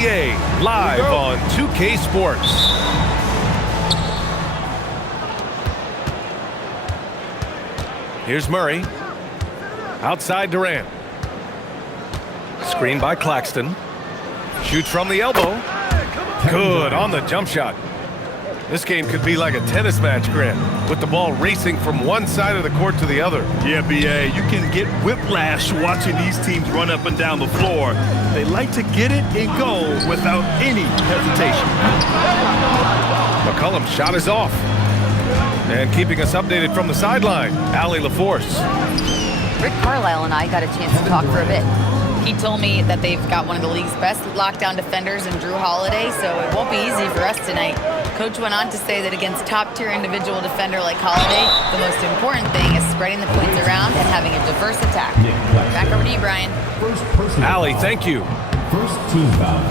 NBA live on 2K Sports. Here's Murray. Outside Durant. Screen by Claxton. Shoots from the elbow. Good on the jump shot. This game could be like a tennis match, Grant, with the ball racing from one side of the court to the other. Yeah, B.A., you can get whiplash watching these teams run up and down the floor. They like to get it and go without any hesitation. McCollum's shot is off. And keeping us updated from the sideline, Allie LaForce. Rick Carlisle and I got a chance to talk for a bit. He told me that they've got one of the league's best lockdown defenders in Drew Holiday, so it won't be easy for us tonight. Coach went on to say that against top-tier individual defender like Holiday, the most important thing is spreading the points around and having a diverse attack. Back over to you, Brian. Allie, thank you. First team foul.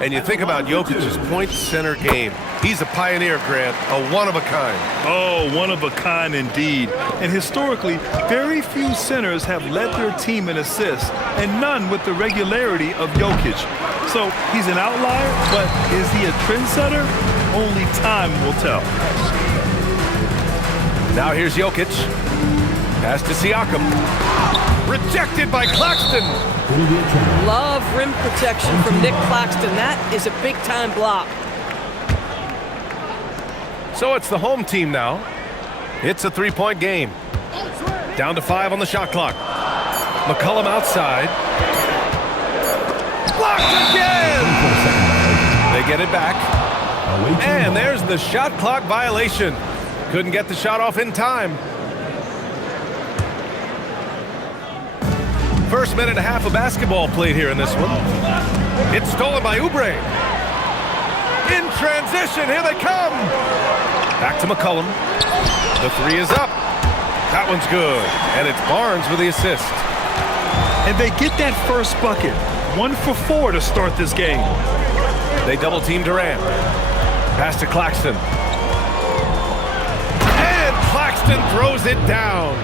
And you think about Jokic's point center game. He's a pioneer, Grant, a one-of-a-kind. Oh, one of a kind indeed. And historically, very few centers have led their team in assists, and none with the regularity of Jokic. So he's an outlier, but is he a trendsetter? Only time will tell. Now here's Jokic. Pass to Siakam. Rejected by Claxton. Love rim protection from Nick Claxton. That is a big-time block. So it's the home team now. It's a three-point game. Down to 5 on the shot clock. McCollum outside. Blocked again! They get it back. And there's the shot clock violation. Couldn't get the shot off in time. First minute and a half of basketball played here in this one. It's stolen by Oubre. In transition, here they come. Back to McCollum. The three is up. That one's good. And it's Barnes with the assist. And they get that first bucket. 1 for 4 to start this game. They double team Durant. Pass to Claxton. And Claxton throws it down.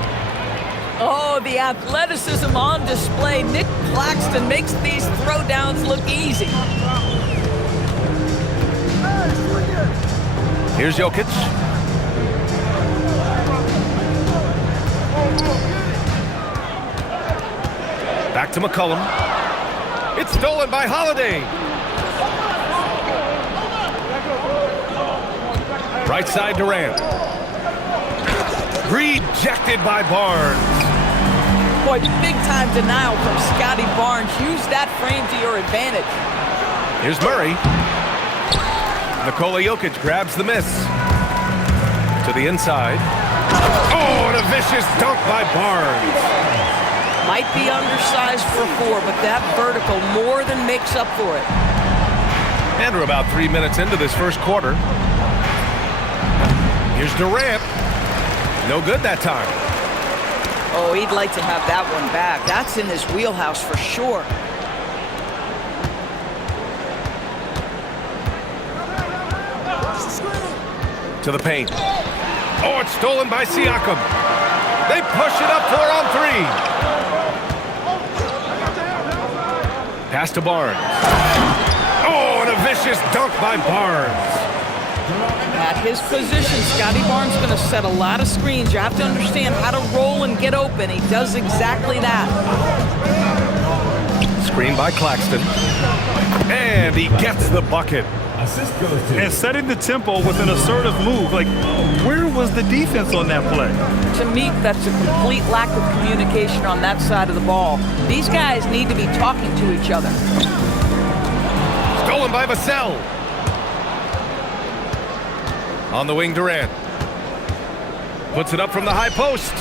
Oh, the athleticism on display. Nick Claxton makes these throwdowns look easy. Here's Jokic. Back to McCollum. It's stolen by Holiday. Right side Durant. Rejected by Barnes. Boy, big-time denial from Scotty Barnes. Use that frame to your advantage. Here's Murray. Nikola Jokic grabs the miss. To the inside. Oh, and a vicious dunk by Barnes. Might be undersized for 4, but that vertical more than makes up for it. And we're about 3 minutes into this first quarter. Here's Durant. No good that time. Oh, he'd like to have that one back. That's in his wheelhouse for sure. To the paint. Oh, it's stolen by Siakam. They push it up 4 on 3. Pass to Barnes. Oh, and a vicious dunk by Barnes. At his position, Scotty Barnes is going to set a lot of screens. You have to understand how to roll and get open. He does exactly that. Screen by Claxton. And he gets the bucket. Assist goes to. And setting the tempo with an assertive move. Like, where was the defense on that play? To me, that's a complete lack of communication on that side of the ball. These guys need to be talking to each other. Stolen by Vassell. On the wing, Durant. Puts it up from the high post.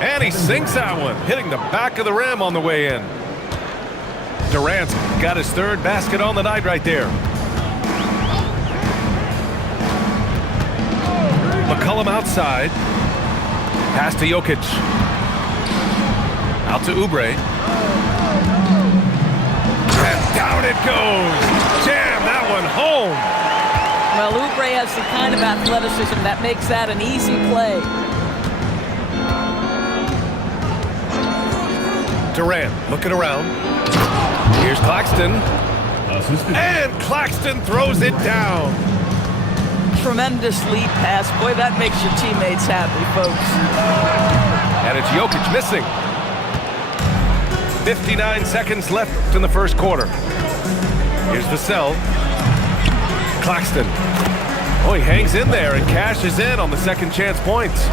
And he sinks that one, hitting the back of the rim on the way in. Durant's got his 3rd basket on the night right there. McCollum outside. Pass to Jokic. Out to Oubre. And down it goes. Jam that one home. Well, Oubre has the kind of athleticism that makes that an easy play. Durant looking around. Here's Claxton. Assistant. And Claxton throws it down. Tremendous lead pass. Boy, that makes your teammates happy, folks. And it's Jokic missing. 59 seconds left in the first quarter. Here's Vassell. Claxton. Oh, he hangs in there and cashes in on the second chance points.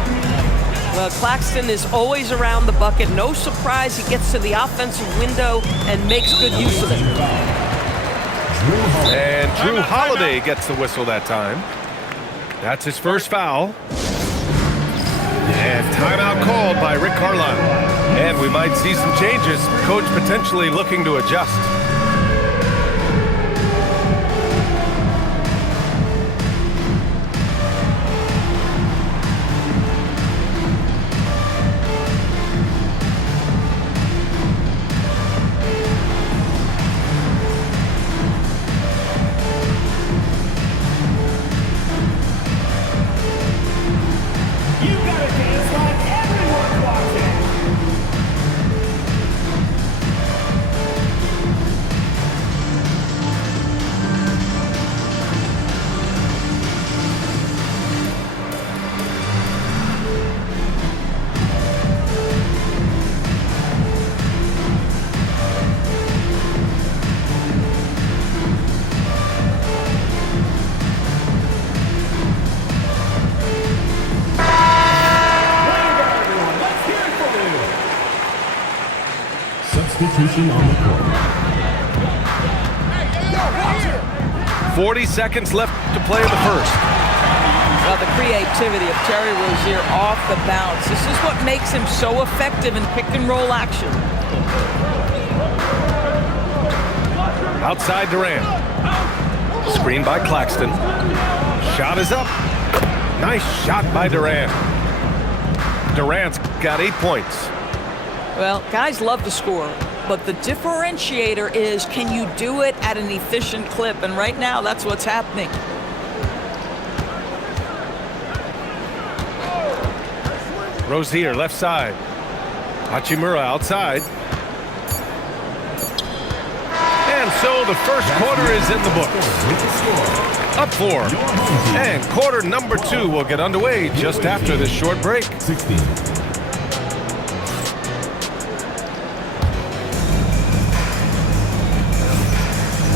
Well, Claxton is always around the bucket. No surprise he gets to the offensive window and makes good use of it. And Drew Holiday gets the whistle that time. That's his first foul. And timeout called by Rick Carlisle. And we might see some changes. Coach potentially looking to adjust. You gotta dance like everyone's watching. 40 seconds left to play in the first. Well, the creativity of Terry Rozier off the bounce. This is what makes him so effective in pick-and-roll action. Outside Durant. Screen by Claxton. Shot is up. Nice shot by Durant. Durant's got 8 points. Well, guys love to score, but the differentiator is, can you do it at an efficient clip? And right now, that's what's happening. Rozier, left side. Hachimura outside. And so the first quarter is in the books. Up 4. And quarter number 2 will get underway just after this short break. 16.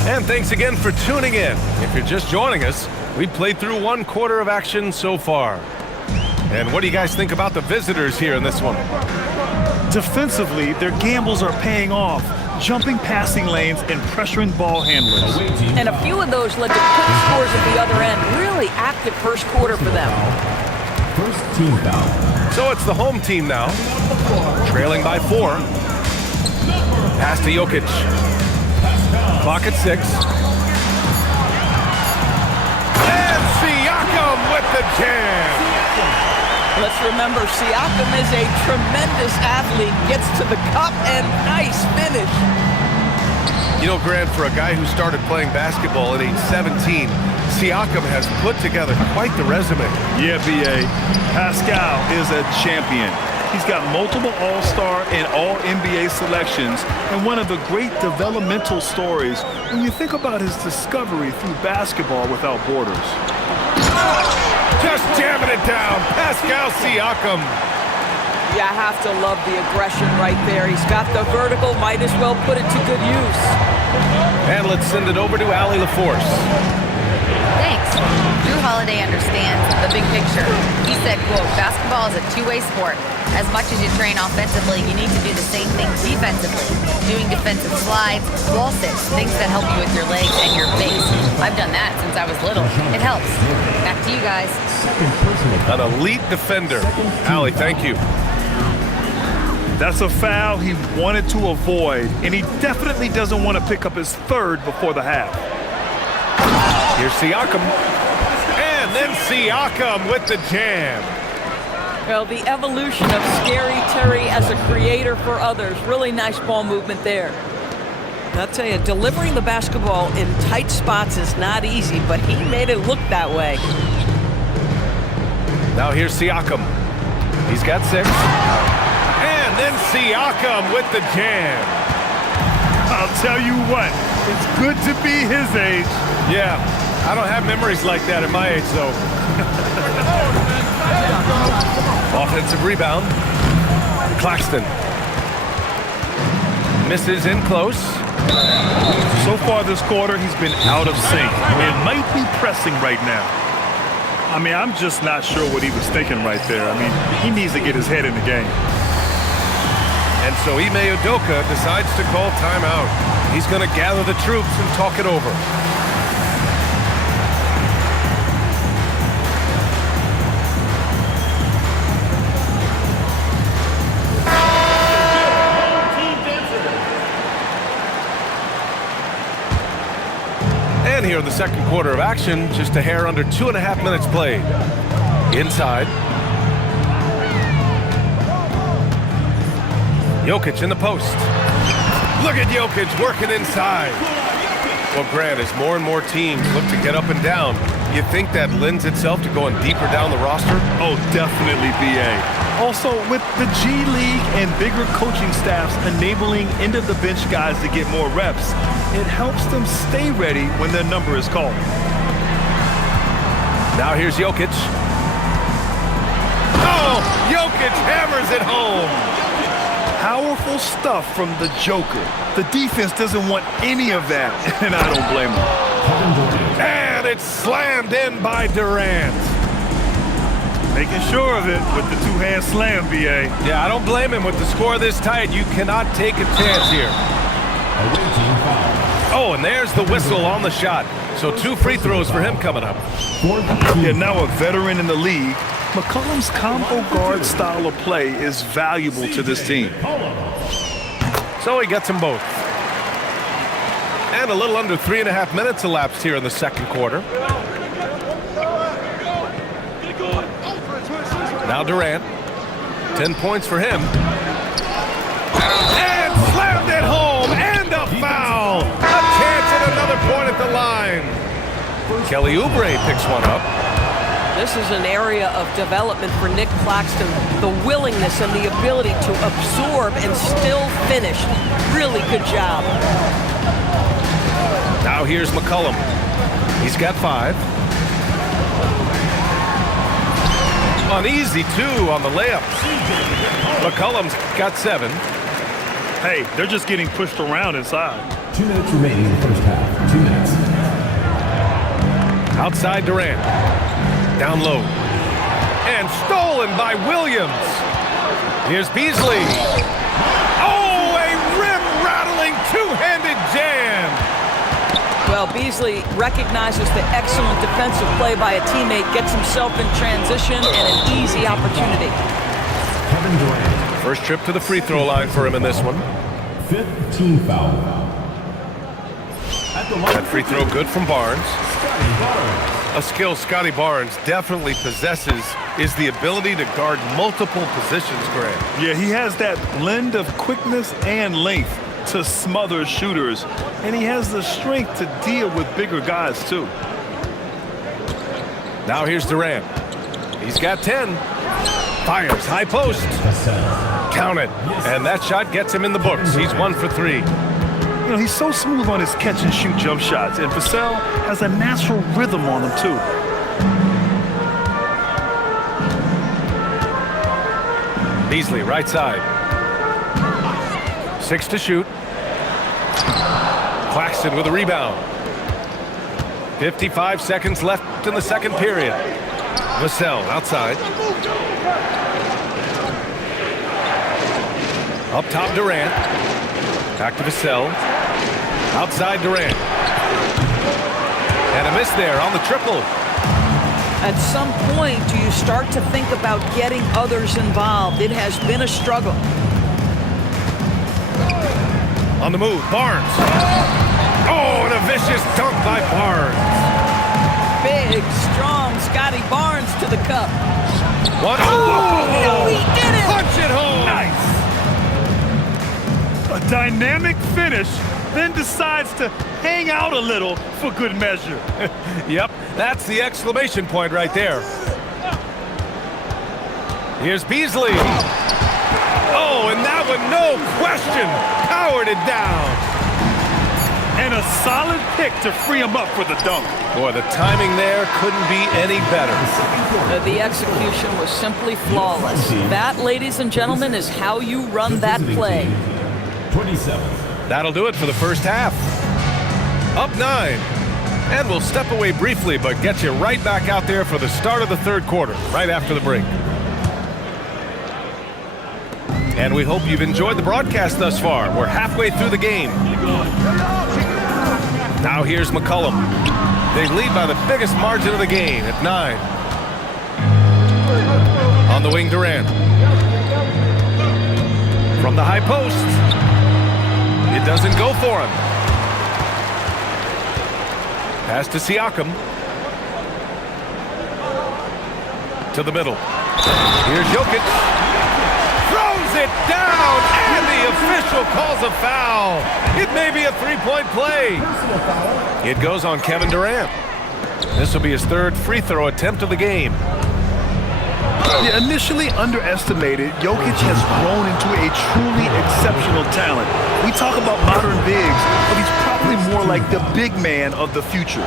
And thanks again for tuning in. If you're just joining us, we've played through 1 quarter of action so far. And what do you guys think about the visitors here in this one? Defensively, their gambles are paying off, jumping passing lanes and pressuring ball handlers. And a few of those led to quick scores at the other end. Really active first quarter for them. First team foul. So it's the home team now, trailing by 4. Pass to Jokic. Clock at 6. And Siakam with the jam. Let's remember, Siakam is a tremendous athlete, gets to the cup, and nice finish. You know, Grant, for a guy who started playing basketball at age 17, Siakam has put together quite the resume. Yeah, B.A. Pascal is a champion. He's got multiple All-Star and All-NBA selections, and one of the great developmental stories when you think about his discovery through basketball without borders. Just jamming it down, Pascal Siakam. You have to love the aggression right there. He's got the vertical, might as well put it to good use. And let's send it over to Allie LaForce. Thanks. Drew Holiday understands the big picture. He said, quote, basketball is a two-way sport. As much as you train offensively, you need to do the same thing defensively. Doing defensive slides, wall sits, things that help you with your legs and your base. I've done that since I was little. It helps. Back to you guys. An elite defender. Allie, thank you. That's a foul he wanted to avoid, and he definitely doesn't want to pick up his third before the half. Here's Siakam. And then Siakam with the jam. Well, the evolution of Scary Terry as a creator for others. Really nice ball movement there. I'll tell you, delivering the basketball in tight spots is not easy, but he made it look that way. Now here's Siakam. He's got 6. And then Siakam with the jam. I'll tell you what, it's good to be his age. Yeah, I don't have memories like that at my age, though. Offensive rebound. Claxton. Misses in close. So far this quarter, he's been out of sync. It might be pressing right now. I mean, I'm just not sure what he was thinking right there. I mean, he needs to get his head in the game. And so Ime Udoka decides to call timeout. He's going to gather the troops and talk it over. And here in the second quarter of action, just a hair under 2.5 minutes played. Inside. Jokic in the post. Look at Jokic working inside. Well, Grant, as more and more teams look to get up and down, you think that lends itself to going deeper down the roster? Oh, definitely, BA. Also, with the G League and bigger coaching staffs enabling end-of-the-bench guys to get more reps, it helps them stay ready when their number is called. Now here's Jokic. Oh, Jokic hammers it home. Powerful stuff from the Joker. The defense doesn't want any of that, and I don't blame them. And it's slammed in by Durant. Making sure of it with the two-hand slam, BA. Yeah, I don't blame him with the score this tight. You cannot take a chance here. Oh, and there's the whistle on the shot. So 2 free throws for him coming up. Yeah, now a veteran in the league, McCollum's combo guard style of play is valuable to this team. So he gets them both. And a little under 3.5 minutes elapsed here in the second quarter. Now Durant. 10 points for him. And slammed it home. And a foul. A chance at another point at the line. Kelly Oubre picks one up. This is an area of development for Nick Claxton. The willingness and the ability to absorb and still finish. Really good job. Now here's McCollum. He's got 5. Uneasy, 2 on the layup. McCollum's got 7. Hey, they're just getting pushed around inside. 2 minutes remaining in the first half. 2 minutes. Outside Durant. Down low. And stolen by Williams. Here's Beasley. Oh, a rim-rattling two-handed jam. Well, Beasley recognizes the excellent defensive play by a teammate, gets himself in transition and an easy opportunity. Kevin Durant. First trip to the free throw line for him in this one. 5th team foul. That free throw good from Barnes. A skill Scotty Barnes definitely possesses is the ability to guard multiple positions, Grant. Yeah, he has that blend of quickness and length to smother shooters, and he has the strength to deal with bigger guys, too. Now here's Durant. He's got 10. Fires, high post. Count it. And that shot gets him in the books. He's 1 for 3. You know, he's so smooth on his catch-and-shoot jump shots, and Vassell has a natural rhythm on him, too. Beasley, right side. 6 to shoot. Claxton with a rebound. 55 seconds left in the second period. Vassell outside. Up top, Durant. Back to Vassell. Outside Durant. And a miss there on the triple. At some point, do you start to think about getting others involved? It has been a struggle. On the move, Barnes. Oh, and a vicious dunk by Barnes. Big, strong Scotty Barnes to the cup. One. Oh, he did it! Punch it home. Nice. A dynamic finish, then decides to hang out a little for good measure. Yep, that's the exclamation point right there. Here's Beasley. Oh, and that one, no question, powered it down. And a solid pick to free him up for the dunk. Boy, the timing there couldn't be any better. The execution was simply flawless. That, ladies and gentlemen, is how you run that play. 27. That'll do it for the first half. Up 9. And we'll step away briefly, but get you right back out there for the start of the third quarter, right after the break. And we hope you've enjoyed the broadcast thus far. We're halfway through the game. Now here's McCollum. They lead by the biggest margin of the game at 9. On the wing, Durant. From the high post. It doesn't go for him. Pass to Siakam. To the middle. Here's Jokic. Throws it down, and the official calls a foul. It may be a three-point play. It goes on Kevin Durant. This will be his third free throw attempt of the game. Yeah, initially underestimated, Jokic has grown into a truly exceptional talent. We talk about modern bigs, but he's probably more like the big man of the future.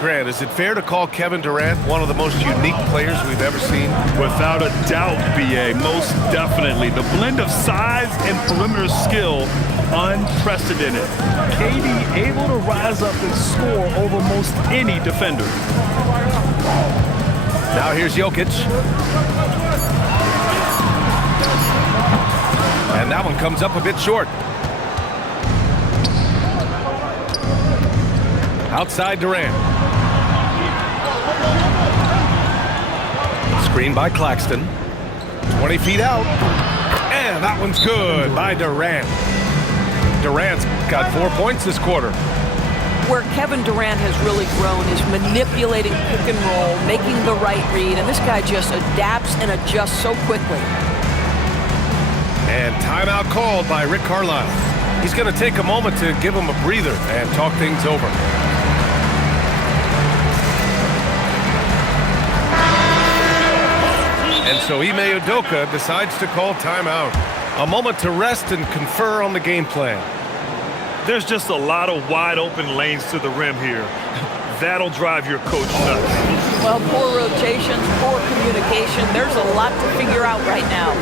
Grant, is it fair to call Kevin Durant one of the most unique players we've ever seen? Without a doubt, B.A., most definitely. The blend of size and perimeter skill, unprecedented. KD able to rise up and score over most any defender. Now here's Jokic. And that one comes up a bit short. Outside Durant. Screen by Claxton. 20 feet out. And that one's good by Durant. Durant's got 4 points this quarter. Where Kevin Durant has really grown is manipulating pick and roll, making the right read, and this guy just adapts and adjusts so quickly. And timeout called by Rick Carlisle. He's going to take a moment to give him a breather and talk things over. And so Ime Udoka decides to call timeout. A moment to rest and confer on the game plan. There's just a lot of wide open lanes to the rim here. That'll drive your coach nuts. Well, poor rotations, poor communication. There's a lot to figure out right now.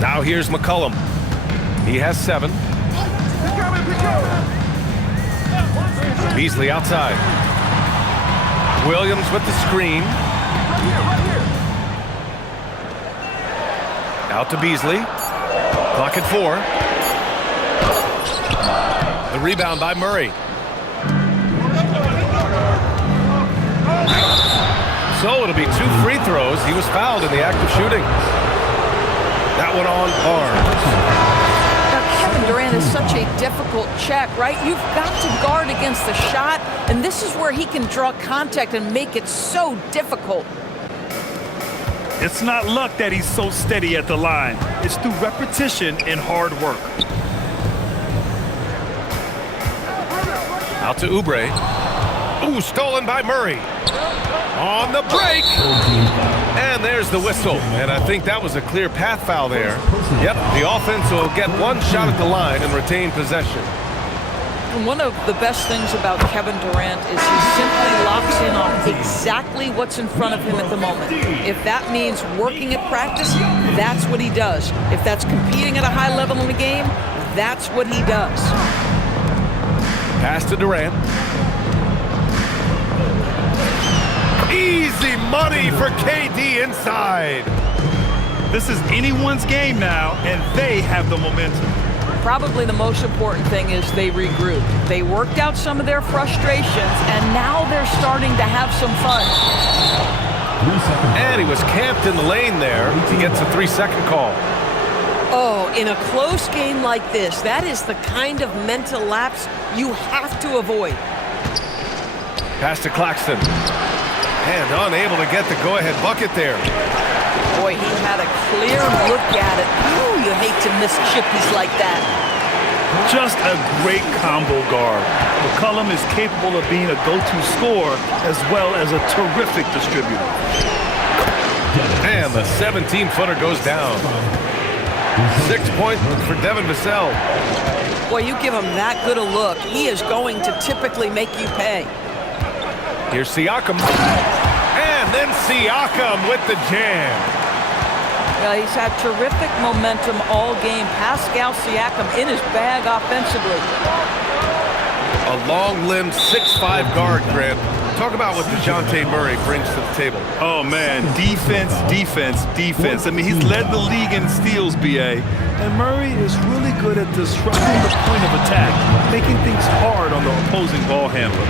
Now here's McCollum. He has 7. Beasley outside. Williams with the screen. Out to Beasley. Clock at 4. The rebound by Murray. So it'll be 2 free throws. He was fouled in the act of shooting. That one on Barnes. Now, Kevin Durant is such a difficult check, right? You've got to guard against the shot, and this is where he can draw contact and make it so difficult. It's not luck that he's so steady at the line. It's through repetition and hard work. Out to Oubre. Ooh, stolen by Murray. On the break. And there's the whistle. And I think that was a clear path foul there. Yep, the offense will get one shot at the line and retain possession. And one of the best things about Kevin Durant is he simply locks in on exactly what's in front of him at the moment. If that means working at practice, that's what he does. If that's competing at a high level in the game, that's what he does. Pass to Durant. Easy money for KD inside. This is anyone's game now, and they have the momentum. Probably the most important thing is they regrouped. They worked out some of their frustrations, and now they're starting to have some fun. 3 seconds. And he was camped in the lane there. He gets a 3-second call. Oh, in a close game like this, that is the kind of mental lapse you have to avoid. Pass to Claxton. And unable to get the go-ahead bucket there. Boy, he had a clear look at it. Ooh, you hate to miss chippies like that. Just a great combo guard. McCollum is capable of being a go-to scorer as well as a terrific distributor. And the 17-footer goes down. 6 points for Devin Vassell. Boy, you give him that good a look, he is going to typically make you pay. Here's Siakam. And then Siakam with the jam. Yeah, he's had terrific momentum all game. Pascal Siakam in his bag offensively. A long-limbed 6'5" guard, Grant. Talk about what DeJounte Murray brings to the table. Oh, man, defense, defense, defense. I mean, he's led the league in steals, B.A. And Murray is really good at disrupting the point of attack, making things hard on the opposing ball handler.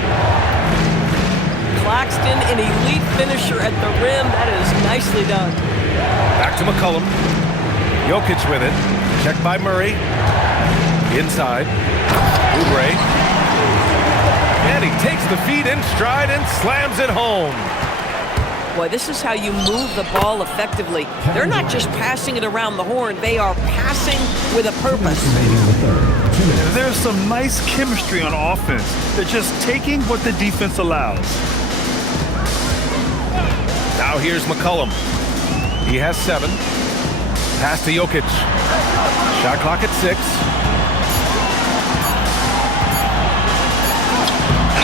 Claxton, an elite finisher at the rim. That is nicely done. Back to McCollum. Jokic with it. Checked by Murray. Inside. Oubre. And he takes the feed in stride and slams it home. Boy, this is how you move the ball effectively. They're not just passing it around the horn. They are passing with a purpose. There's some nice chemistry on offense. They're just taking what the defense allows. Now here's McCollum. He has 7. Pass to Jokic. Shot clock at 6.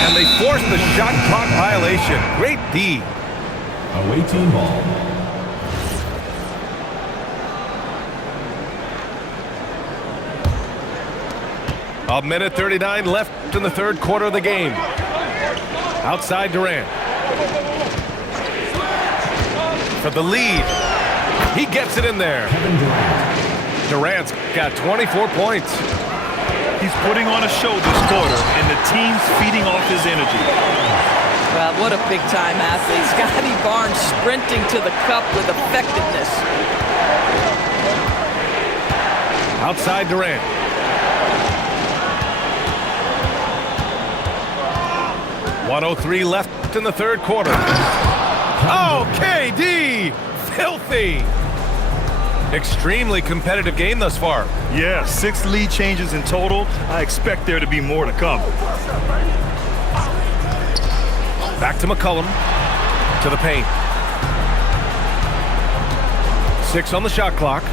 And they force the shot clock violation. Great D. Away team ball. A minute 39 left in the third quarter of the game. Outside Durant. For the lead. He gets it in there. Durant's got 24 points. He's putting on a show this quarter, and the team's feeding off his energy. Well, what a big-time athlete. Scotty Barnes sprinting to the cup with effectiveness. Outside Durant. .103 left in the third quarter. Oh, KD! Filthy! Extremely competitive game thus far. Yeah, 6 lead changes in total. I expect there to be more to come. Back to McCollum. To the paint. 6 on the shot clock.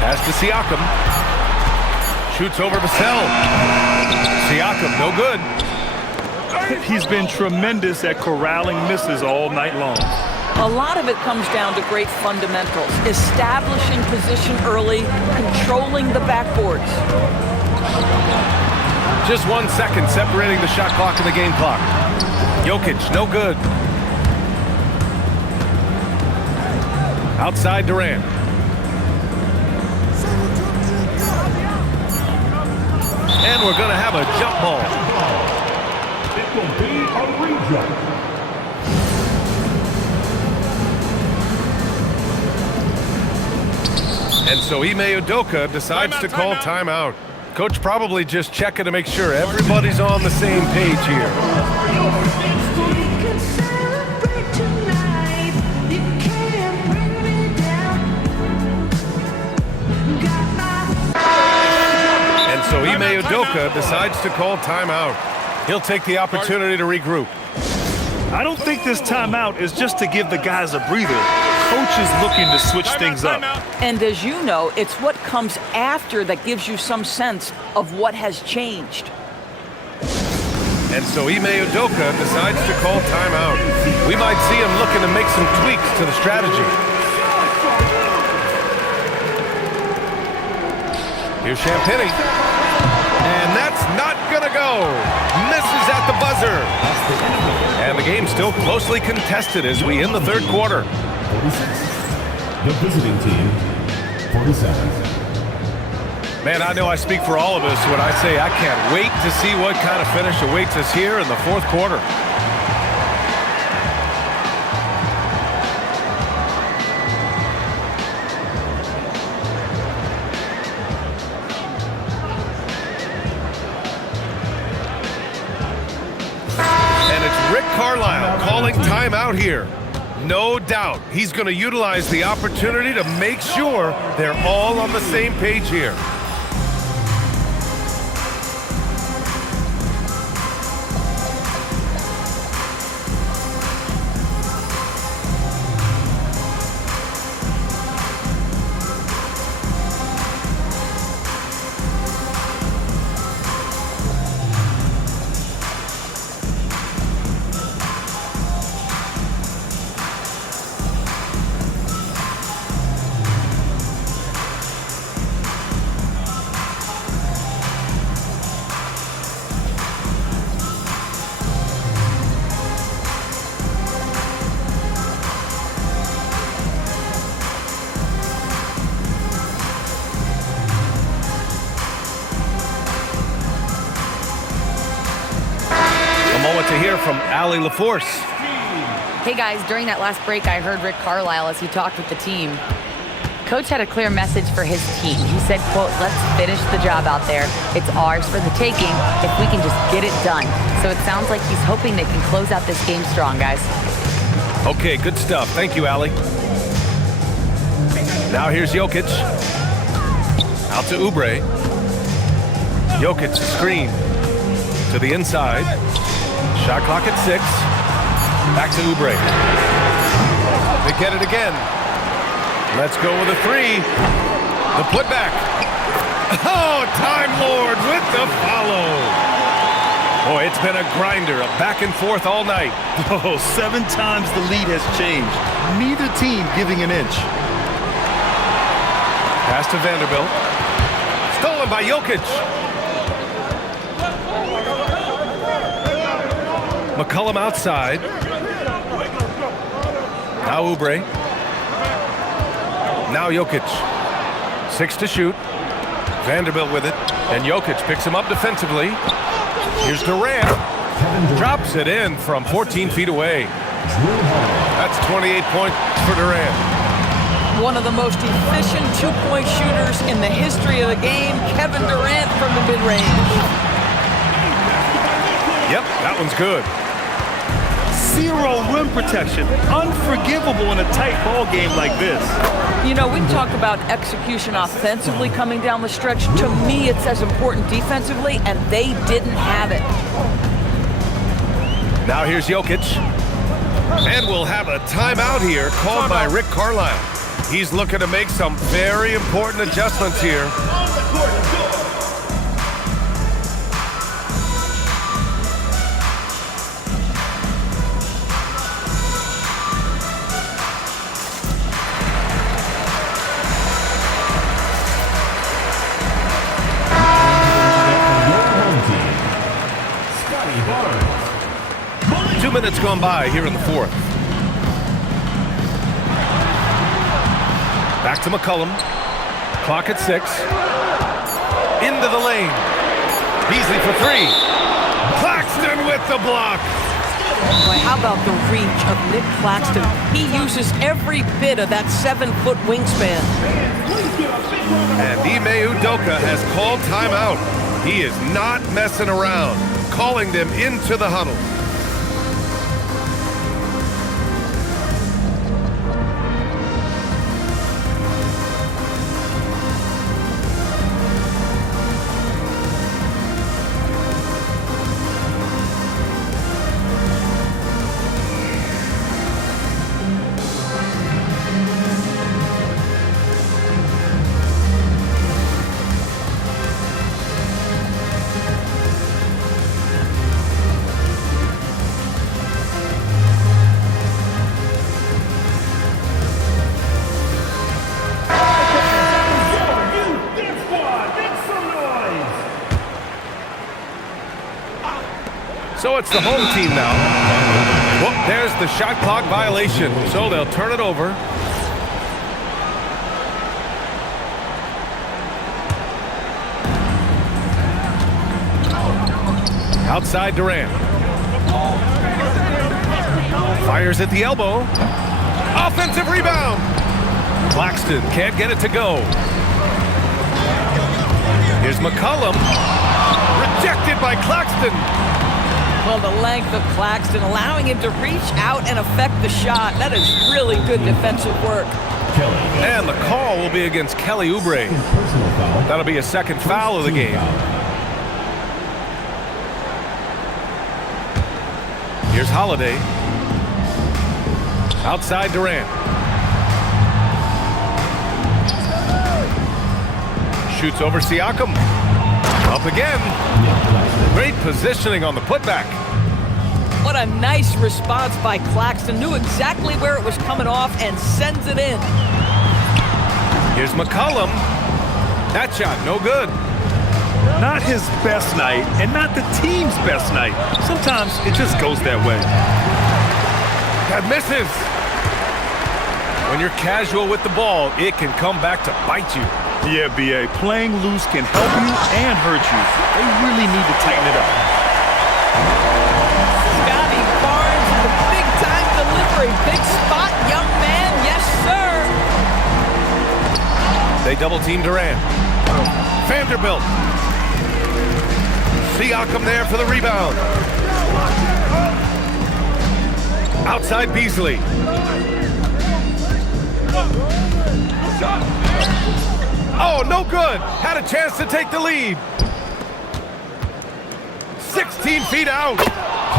Pass to Siakam. Shoots over Vassell. Siakam, no good. He's been tremendous at corralling misses all night long. A lot of it comes down to great fundamentals. Establishing position early, controlling the backboards. Just 1 second separating the shot clock and the game clock. Jokic, no good. Outside Durant. And we're going to have a jump ball. It will be a re-jump. And so Ime Udoka decides to call timeout. Coach probably just checking to make sure everybody's on the same page here. And so Ime Udoka decides to call timeout. He'll take the opportunity to regroup. I don't think this timeout is just to give the guys a breather. Coach is looking to switch things up. And as you know, it's what comes after that gives you some sense of what has changed. And so Ime Udoka decides to call timeout. We might see him looking to make some tweaks to the strategy. Here's Champagnie. And that's not gonna go. Misses at the buzzer. And the game's still closely contested as we end the third quarter. 46. The visiting team, 47. Man, I know I speak for all of us when I say I can't wait to see what kind of finish awaits us here in the fourth quarter. And it's Rick Carlisle calling timeout here. No doubt he's going to utilize the opportunity to make sure they're all on the same page here. To hear from Allie LaForce. Hey guys, during that last break, I heard Rick Carlisle as he talked with the team. Coach had a clear message for his team. He said, quote, let's finish the job out there. It's ours for the taking if we can just get it done. So it sounds like he's hoping they can close out this game strong, guys. Okay, good stuff. Thank you, Allie. Now here's Jokic. Out to Oubre. Jokic screen to the inside. Shot clock at 6. Back to Oubre. They get it again. Let's go with a 3. The putback. Oh, Time Lord with the follow. Boy, it's been a grinder, a back and forth all night. Oh, 7 times the lead has changed. Neither team giving an inch. Pass to Vanderbilt. Stolen by Jokic. McCollum outside. Now Oubre. Now Jokic. 6 to shoot. Vanderbilt with it. And Jokic picks him up defensively. Here's Durant. Drops it in from 14 feet away. That's 28 points for Durant. One of the most efficient two-point shooters in the history of the game, Kevin Durant from the mid-range. Yep, that one's good. 0 rim protection. Unforgivable in a tight ball game like this. You know, we talk about execution offensively coming down the stretch. To me, it's as important defensively, and they didn't have it. Now here's Jokic. And we'll have a timeout here called by Rick Carlisle. He's looking to make some very important adjustments here. Minutes gone by here in the fourth. Back to McCollum. Clock at 6. Into the lane. Beasley for 3. Claxton with the block. Boy, how about the reach of Nick Claxton? He uses every bit of that 7-foot wingspan. And Ime Udoka has called timeout. He is not messing around, calling them into the huddle. it's the home team now. Well, there's the shot clock violation, so they'll turn it over. Outside Durant. Fires at the elbow. Offensive rebound. Claxton can't get it to go. Here's McCollum. Rejected by Claxton. Well, the length of Claxton allowing him to reach out and affect the shot. That is really good defensive work. And the call will be against Kelly Oubre. That'll be a second foul of the game. Here's Holiday. Outside Durant. Shoots over Siakam. Up again. Great positioning on the putback. What a nice response by Claxton. Knew exactly where it was coming off and sends it in. Here's McCollum. That shot, no good. Not his best night, and not the team's best night. Sometimes it just goes that way. That misses. When you're casual with the ball, it can come back to bite you. Yeah, B.A., playing loose can help you and hurt you. They really need to tighten it up. Scotty Barnes with a big-time delivery. Big spot, young man. Yes, sir. They double-team Durant. Vanderbilt. Siakam there for the rebound. Outside Beasley. Oh, no good. Had a chance to take the lead. 16 feet out.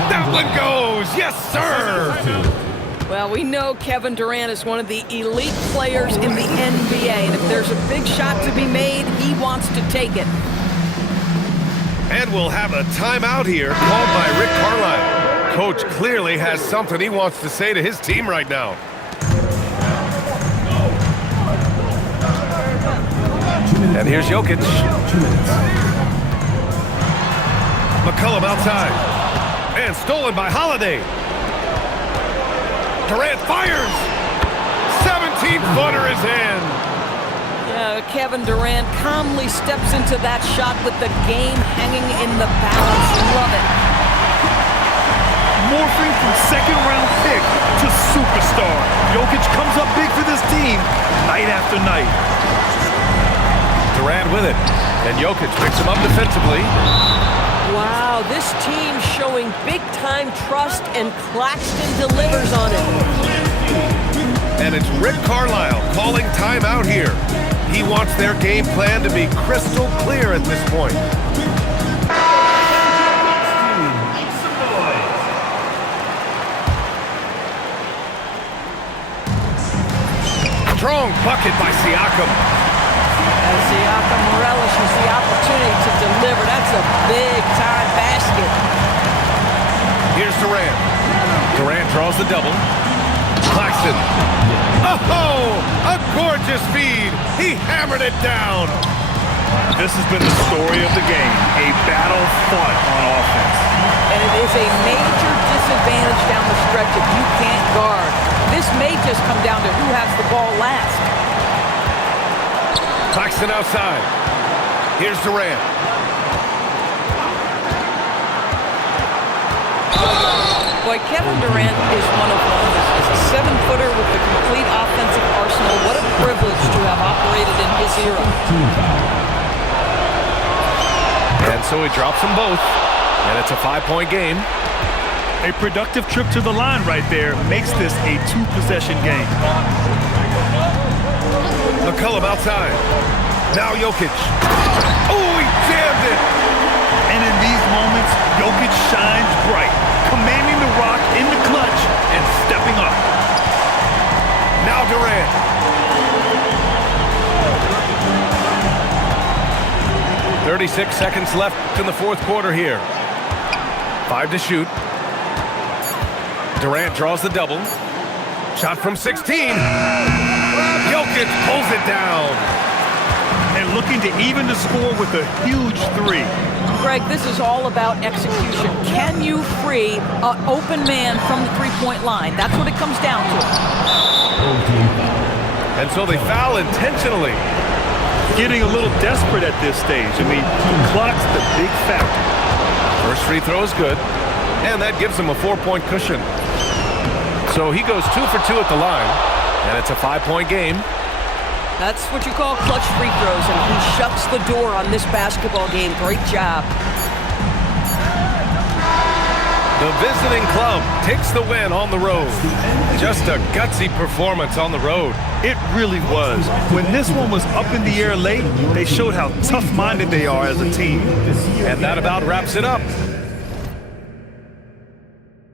That one goes. Yes, sir. Well, we know Kevin Durant is one of the elite players in the NBA, and if there's a big shot to be made, he wants to take it. And we'll have a timeout here called by Rick Carlisle. Coach clearly has something he wants to say to his team right now. And here's Jokic. McCollum outside. And stolen by Holiday. Durant fires. 17-footer is in. Kevin Durant calmly steps into that shot with the game hanging in the balance. Love it. Morphing from second-round pick to superstar. Jokic comes up big for this team night after night. Durant with it. And Jokic picks him up defensively. Wow, this team showing big-time trust, and Claxton delivers on it. And it's Rick Carlisle calling timeout here. He wants their game plan to be crystal clear at this point. Strong bucket by Siakam. As Siakam relishes the opportunity to deliver. That's a big-time basket. Here's Durant. Durant draws the double. Claxton. Oh, a gorgeous feed. He hammered it down. This has been the story of the game, a battle fought on offense. And it is a major disadvantage down the stretch if you can't guard. This may just come down to who has the ball last. Claxton outside. Here's Durant. Boy, Kevin Durant is one of wonders. As a 7-footer with the complete offensive arsenal, what a privilege to have operated in his era. And so he drops them both, and it's a 5-point game. A productive trip to the line right there makes this a 2-possession game. McCollum outside. Now Jokic. Oh, he jammed it. And in these moments, Jokic shines bright, commanding the rock in the clutch and stepping up. Now Durant. "36 seconds left in the fourth quarter here. 5 to shoot. Durant draws the double. Shot from 16. Jokic pulls it down. and looking to even the score with a huge three. Greg, this is all about execution. Can you free an open man from the three-point line? That's what it comes down to. And so they foul intentionally. Getting a little desperate at this stage. I mean, the clock's the big factor. First free throw is good, and that gives him a 4-point cushion. So he goes 2 for 2 at the line, and it's a 5-point game. That's what you call clutch free throws, and he shuts the door on this basketball game. Great job. The visiting club takes the win on the road. Just a gutsy performance on the road. It really was. When this one was up in the air late, they showed how tough-minded they are as a team. And that about wraps it up.